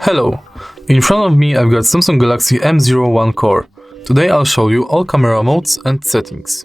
Hello, in front of me I've got Samsung Galaxy M01 Core. Today I'll show you all camera modes and settings.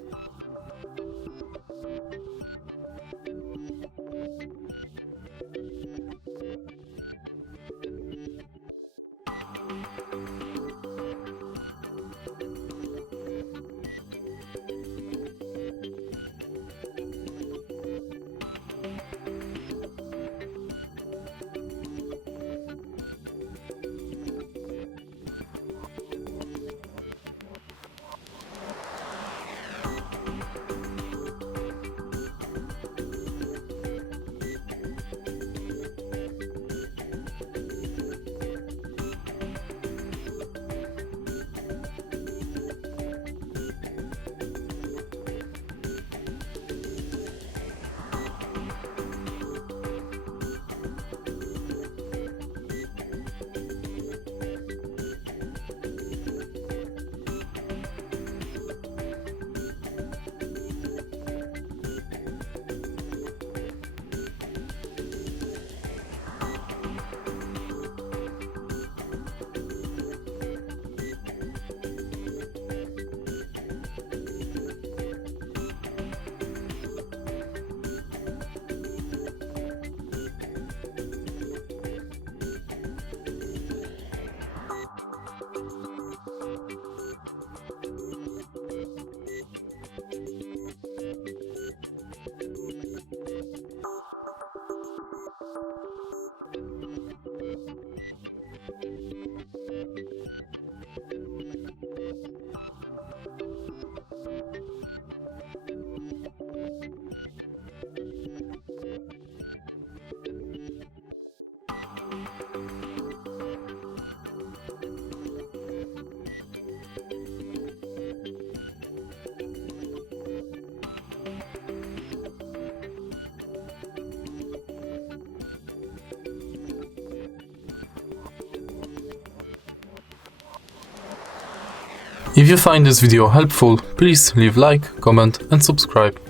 If you find this video helpful, please leave like, comment and subscribe.